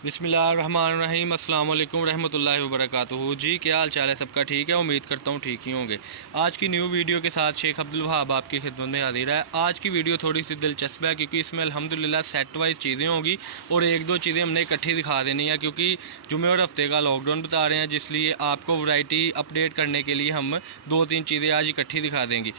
बिस्मिल्लाहिर्रहमानिर्रहीम अस्सलाम वालेकुम रहमतुल्लाहि व बरकातुहू। जी क्या हाल चाल है सबका? ठीक है, उम्मीद करता हूँ ठीक ही होंगे। आज की न्यू वीडियो के साथ शेख अब्दुल वहाब आपकी खिदमत में हाजिर है। आज की वीडियो थोड़ी सी दिलचस्प है क्योंकि इसमें अल्हम्दुलिल्लाह सेट वाइज चीज़ें होंगी और एक दो चीज़ें हमने इकट्ठी दिखा देनी है क्योंकि जुमे और हफ्ते का लॉकडाउन बता रहे हैं, जिसलिए आपको वैरायटी अपडेट करने के लिए हम दो तीन चीज़ें आज इकट्ठी दिखा देंगे।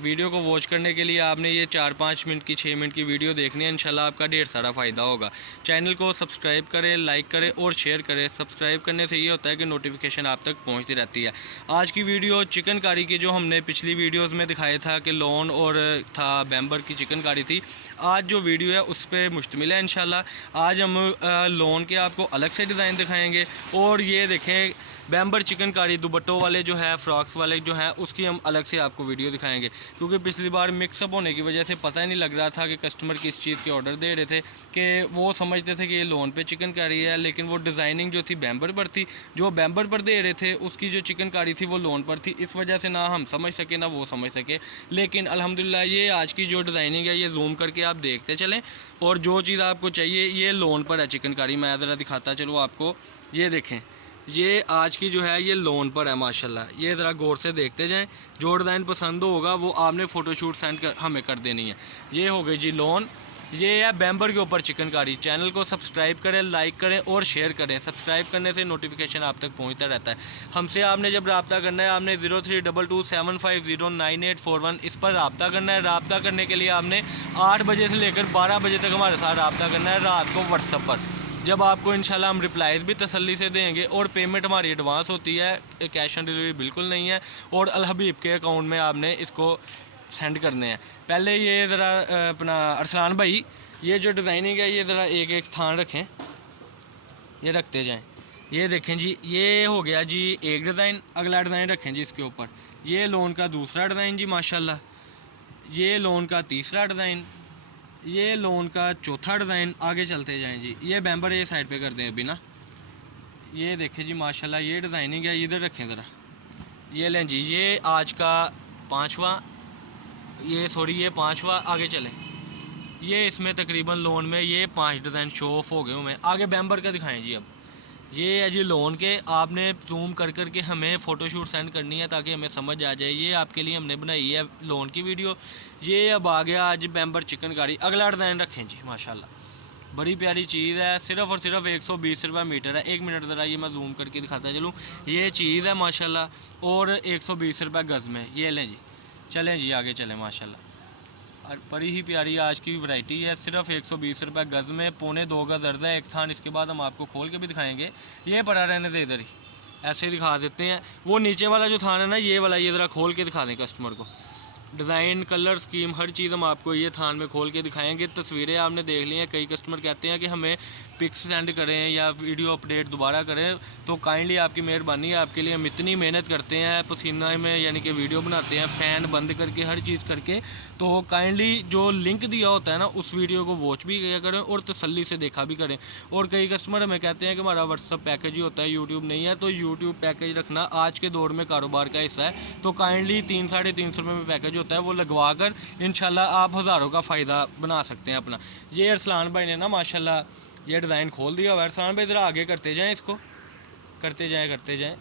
वीडियो को वॉच करने के लिए आपने ये 4-5 मिनट की 6 मिनट की वीडियो देखनी है। इंशाल्लाह आपका ढेर सारा फ़ायदा होगा। चैनल को सब्सक्राइब करें, लाइक करें और शेयर करें। सब्सक्राइब करने से ये होता है कि नोटिफिकेशन आप तक पहुंचती रहती है। आज की वीडियो चिकन कारी की, जो हमने पिछली वीडियोस में दिखाया था कि लॉन और था बैम्बर की चिकन कारी थी, आज जो वीडियो है उस पर मुश्तमिल है। इंशाल्लाह आज हम लॉन के आपको अलग से डिज़ाइन दिखाएँगे और ये देखें बैम्बर चिकन कारी दुपट्टों वाले जो है, फ्रॉक्स वाले जो हैं, उसकी हम अलग से आपको वीडियो दिखाएंगे क्योंकि पिछली बार मिक्सअप होने की वजह से पता ही नहीं लग रहा था कि कस्टमर किस चीज़ के ऑर्डर दे रहे थे, कि वो समझते थे कि ये लोन पे चिकन कारी है, लेकिन वो डिज़ाइनिंग जो थी बैम्बर पर थी। जो बैम्बर पर दे रहे थे उसकी जो चिकन कारी थी वो लोन पर थी। इस वजह से ना हम समझ सके ना वो समझ सके, लेकिन अल्हम्दुलिल्लाह ये आज की जो डिज़ाइनिंग है ये जूम करके आप देखते चलें और जो चीज़ आपको चाहिए ये लोन पर है चिकन कारी। मैं ज़रा दिखाता चलो आपको, ये देखें, ये आज की जो है ये लोन पर है माशाल्लाह। ये ज़रा गौर से देखते जाएं, जो डिज़ाइन पसंद होगा वो आपने फ़ोटोशूट सेंड हमें कर देनी है। ये हो गई जी लोन, ये है बैम्बर के ऊपर चिकन कारी। चैनल को सब्सक्राइब करें, लाइक करें और शेयर करें। सब्सक्राइब करने से नोटिफिकेशन आप तक पहुंचता रहता है। हमसे आपने जब रब्ता करना है, आपने 0322750841 इस पर रब्ता करना है। रब्ता करने के लिए आपने 8 बजे से लेकर 12 बजे तक हमारे साथ रब्ता करना है रात को व्हाट्सएप पर। जब आपको इंशाल्लाह हम रिप्लाईज भी तसल्ली से देंगे और पेमेंट हमारी एडवांस होती है, कैश ऑन डिलीवरी बिल्कुल नहीं है और अल हबीब के अकाउंट में आपने इसको सेंड करने हैं। पहले ये ज़रा अपना अरसलान भाई, ये जो डिज़ाइनिंग है ये ज़रा एक एक स्थान रखें, ये रखते जाएं। ये देखें जी, ये हो गया जी एक डिज़ाइन। अगला डिज़ाइन रखें जी इसके ऊपर। ये लोन का दूसरा डिज़ाइन जी माशाल्लाह। ये लोन का तीसरा डिज़ाइन, ये लोन का चौथा डिज़ाइन। आगे चलते जाएं जी। ये बैम्बर ये साइड पे कर दें अभी ना। ये देखें जी माशाल्लाह, ये डिज़ाइनिंग है, इधर रखें ज़रा। ये लें जी, ये आज का पाँचवा, ये पाँचवा। आगे चलें, ये इसमें तकरीबन लोन में ये 5 डिज़ाइन शो ऑफ हो गए हुए। आगे बैम्बर का दिखाएं जी। अब ये है जी लोन के, आपने जूम कर के हमें फ़ोटोशूट सेंड करनी है ताकि हमें समझ आ जाए। ये आपके लिए हमने बनाई है लोन की वीडियो। ये अब आ गया आज बैम्बर चिकन कारी। अगला डिज़ाइन रखें जी माशाल्लाह, बड़ी प्यारी चीज़ है। सिर्फ़ और सिर्फ 120 रुपये मीटर है। 1 मिनट ज़रा ये मैं जूम करके दिखाता चलूँ। ये चीज़ है माशाल्लाह और 120 रुपये गज़ में। ये लें जी, चलें जी आगे चलें माशाल्लाह। और बड़ी ही प्यारी आज की वैरायटी है। सिर्फ 120 रुपये गज़ में, 1.25 गज़ अर्ज़ है। एक थान इसके बाद हम आपको खोल के भी दिखाएंगे। ये पड़ा रहने दे इधर ही, ऐसे ही दिखा देते हैं। वो नीचे वाला जो थान है ना, ये वाला, ये ज़रा खोल के दिखा दें कस्टमर को। डिज़ाइन, कलर स्कीम, हर चीज़ हम आपको ये थान में खोल के दिखाएंगे। तस्वीरें आपने देख ली हैं। कई कस्टमर कहते हैं कि हमें पिक्स सेंड करें या वीडियो अपडेट दोबारा करें, तो काइंडली आपकी मेहरबानी है। आपके लिए हम इतनी मेहनत करते हैं पसीना में, यानी कि वीडियो बनाते हैं फ़ैन बंद करके, हर चीज़ करके, तो काइंडली जो लिंक दिया होता है ना उस वीडियो को वॉच भी किया करें और तसल्ली से देखा भी करें। और कई कस्टमर हमें कहते हैं कि हमारा व्हाट्सअप पैकेज ही होता है, यूट्यूब नहीं है। तो यूट्यूब पैकेज रखना आज के दौर में कारोबार का हिस्सा है। तो काइंडली 300-350 रुपये में पैकेज होता है, वो लगवा कर इंशाल्लाह आप हज़ारों का फ़ायदा बना सकते हैं अपना। ये अरसलान भाई ने ना माशाल्लाह ये डिज़ाइन खोल दिया हुआ है। अरसलान भाई ज़रा आगे करते जाएँ, इसको करते जाएँ।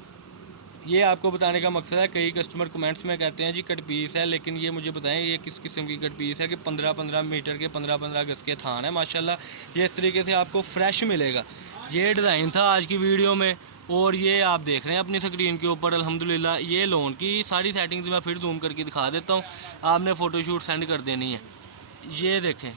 ये आपको बताने का मकसद है, कई कस्टमर कमेंट्स में कहते हैं जी कट पीस है, लेकिन ये मुझे बताएं ये किस किस्म की कट पीस है कि 15-15 मीटर के 15-15 गज़ के थान है माशाल्लाह। ये इस तरीके से आपको फ्रेश मिलेगा। ये डिज़ाइन था आज की वीडियो में और ये आप देख रहे हैं अपनी स्क्रीन के ऊपर अल्हम्दुलिल्लाह। ये लोन की सारी सेटिंग्स मैं फिर जूम करके दिखा देता हूँ, आपने फ़ोटोशूट सेंड कर देनी है। ये देखें,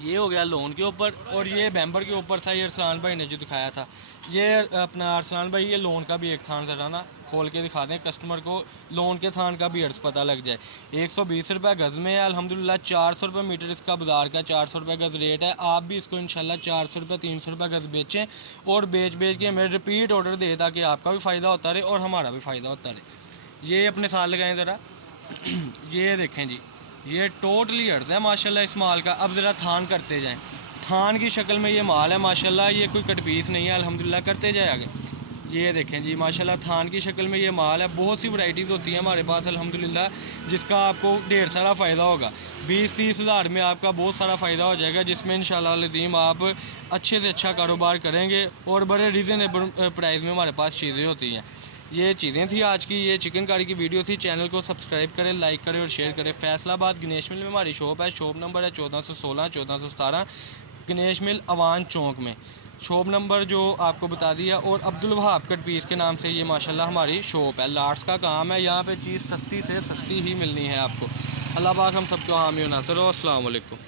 ये हो गया लोन के ऊपर और ये बैम्बर के ऊपर था। ये अरसलान भाई ने जो दिखाया था, ये अपना अरसलान भाई, ये लोन का भी एक थान ज़रा ना खोल के दिखा दें कस्टमर को, लोन के थान का भी अर्ज पता लग जाए। 120 रुपये गज़ में है अल्हम्दुलिल्लाह। 400 रुपये मीटर इसका बाज़ार का 400 रुपये गज़ रेट है। आप भी इसको इंशाल्लाह 400 रुपये 300 रुपये गज़ बेचें और बेच के हमें रिपीट ऑर्डर दे, ताकि आपका भी फ़ायदा होता रहे और हमारा भी फ़ायदा होता रहे। ये अपने साथ लगाएं ज़रा। ये देखें जी, ये टोटली अर्ज़ है माशाल्लाह इस माल का। अब ज़रा थान करते जाएं, थान की शक्ल में ये माल है माशाल्लाह। ये कोई कट पीस नहीं है अल्हम्दुलिल्लाह। करते जाए आगे, ये देखें जी माशाल्लाह थान की शक्ल में ये माल है। बहुत सी वैरायटीज़ होती हैं हमारे पास अल्हम्दुलिल्लाह, जिसका आपको ढेर सारा फ़ायदा होगा। 20-30 हज़ार में आपका बहुत सारा फ़ायदा हो जाएगा, जिसमें इंशाल्लाह अज़ीम आप अच्छे से अच्छा कारोबार करेंगे और बड़े रीज़नेबल प्राइस में हमारे पास चीज़ें होती हैं। ये चीज़ें थी आज की, ये चिकन कारी की वीडियो थी। चैनल को सब्सक्राइब करें, लाइक करें और शेयर करें। फैसलाबाद गणेश मिल में हमारी शॉप है। शॉप नंबर है 1416 1417 गणेश मिल अवान चौक में। शॉप नंबर जो आपको बता दिया। और अब्दुल वहाब कट पीस के नाम से ये माशाल्लाह हमारी शॉप है। लाट्स का काम है, यहाँ पे चीज़ सस्ती से सस्ती ही मिलनी है आपको। अल्लाह पाक हम सबको हामी नासर हो। अस्सलाम वालेकुम।